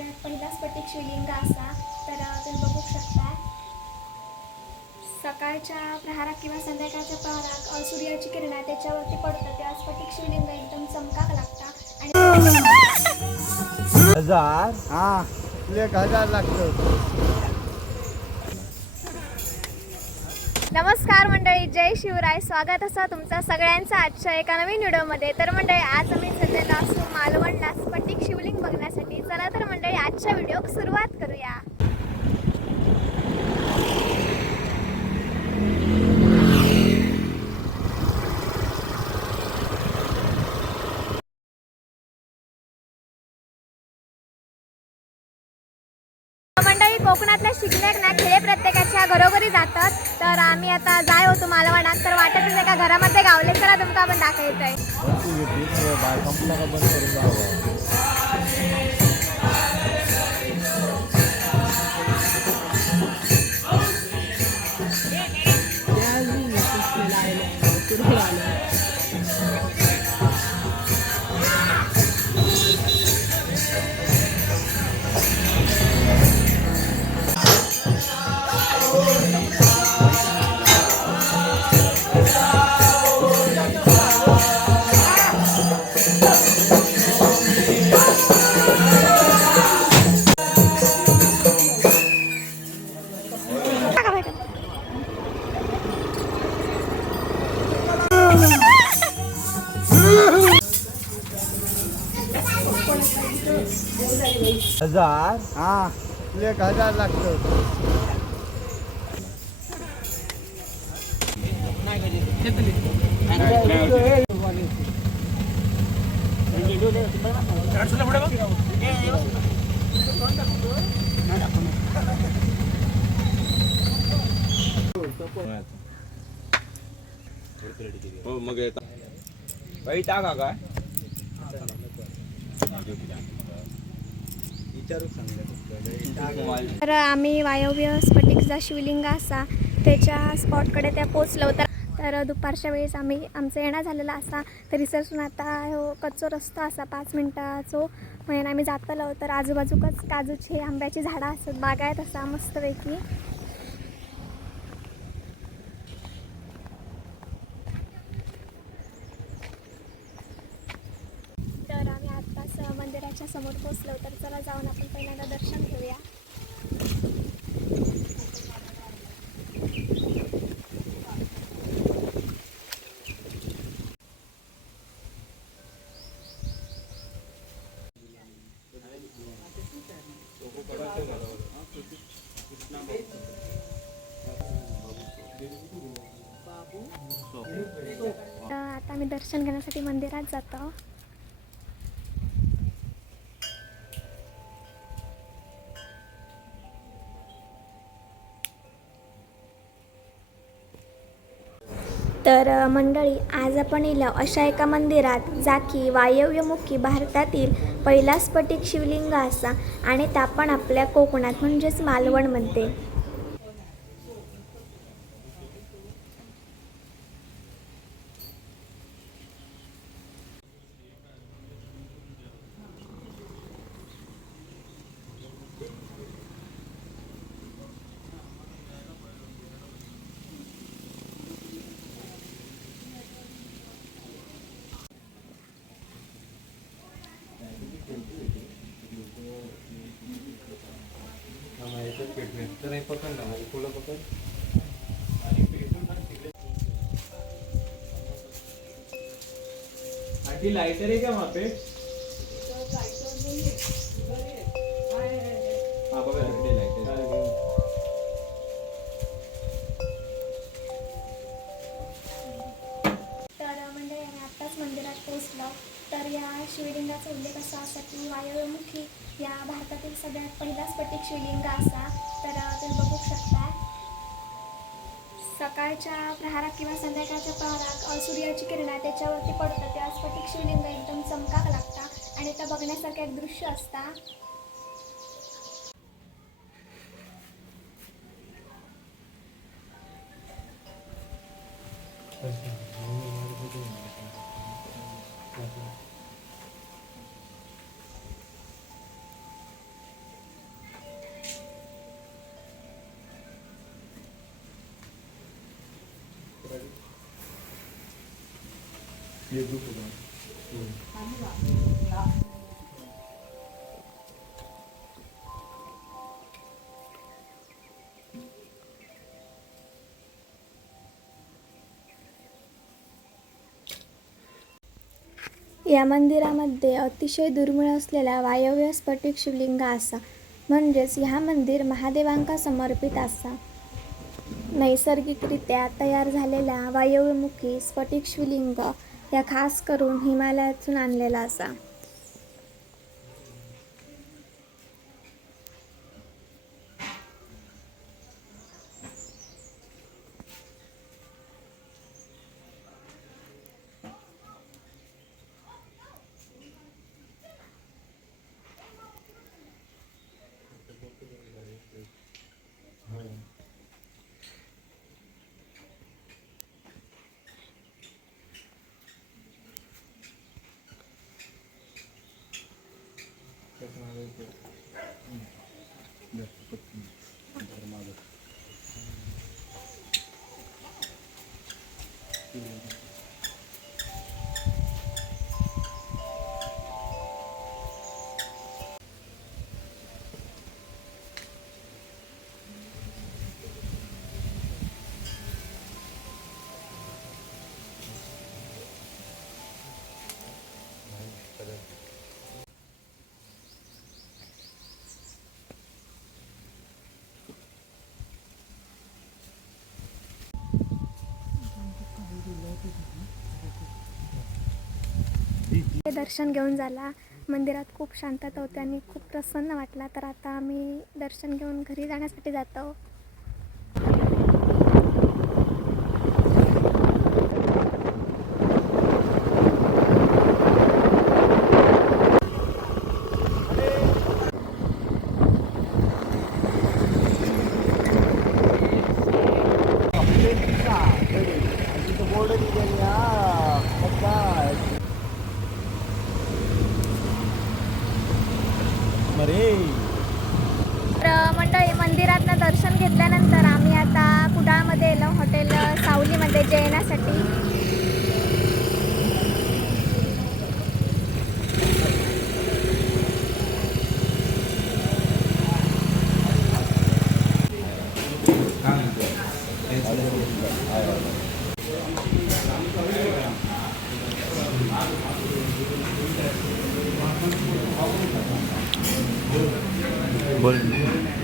सगळ्यात पहिला स्फटिक शिवलिंग असा तर तुम्ही बघू शकता सकाळच्या प्रहारात किंवा संध्याकाळच्या प्रहारात सूर्याची किरण त्याच्यावरती पडतं तेव्हा स्फटिक शिवलिंग एकदम चमकाक लागता आणि 1000 हा 1000 लागतं. नमस्कार मंडळी, जय शिवराय. स्वागत असं तुमचं सगळ्यांचं आजच्या एका नवीन व्हिडिओमध्ये. तर मंडळी आज आम्ही सध्याला असू मालवणला स्फटिक शिवलिंग बघण्यासाठी. चला तर मंडळी आजच्या व्हिडिओ सुरुवात करूया. मंडळी कोकणातल्या शिकण्याक ना खेळे प्रत्येकाच्या घरोघरी जातात. तर आम्ही आता जाय होतो मालवणात तर वाटतच एका घरामध्ये गावले. चला तुमका आपण दाखवायचंय. हजार हा 1000 लागतं. हो मग काही टाका काय तर आम्ही वायव्य स्फटिकचा शिवलिंग असा त्याच्या स्पॉटकडे त्या पोचलो. तर दुपारच्या वेळेस आम्ही आमचं येणं झालेला असा तर रिसर्चून आता हो कच्चो रस्ता असा 5 मिनटाचो म्हणून आम्ही जातलो. तर आजूबाजूकच काजूची आंब्याची झाडं असतात बागायत असा मस्तपैकी. तर आम्ही आत्ताच मंदिराच्या समोर पोचलो. तर चला जाऊन आपण पहिल्यांदा दर्शन घेऊया. आता आम्ही दर्शन घेण्यासाठी मंदिरात जातो. तर मंडळी आज आपण येलो अशा एका मंदिरात जा की वायव्यमुखी भारतातील पहिला स्फटिक शिवलिंग असा आणि त्या पण आपल्या कोकणात म्हणजेच मालवणमध्ये. लाइटर है क्या वहाँ पे? हाँ बघा तिकडे लाइटर. तर म्हणजे आम्ही आत्ताच मंदिरात पोहोचलो. तर या शिवलिंगाचा उल्लेख असा असा की वायव्यमुखी या भारतातील सगळ्यात पहिला स्फटिक शिवलिंग असा तर तुम्ही बघू शकता सकाळच्या प्रहारात किंवा संध्याकाळच्या प्रहारात सूर्याची किरण त्याच्यावरती पडतं तेव्हा स्फटिक शिवलिंग एकदम चमकाक लागता आणि त्या बघण्यासारखं एक दृश्य असता. या मंदिरामध्ये अतिशय दुर्मिळ असलेला वायव्य स्फटिक शिवलिंग असा, म्हणजेच ह्या मंदिर महादेवांका समर्पित असा. नैसर्गिकरित्या तयार झालेल्या वायव्यमुखी स्फटिक शिवलिंग या खास करून हिमालयातून आणलेला असा. हे दर्शन घेऊन झाला. मंदिरात खूप शांतता होती आणि खूप प्रसन्न वाटला. तर आता आम्ही दर्शन घेऊन घरी जाण्यासाठी जातो. तर मंडळी, मंदिरातनं दर्शन घेतल्यानंतर आम्ही आता कुडाळमध्ये येलो, हॉटेल सावलीमध्ये जेवणासाठी. बोल.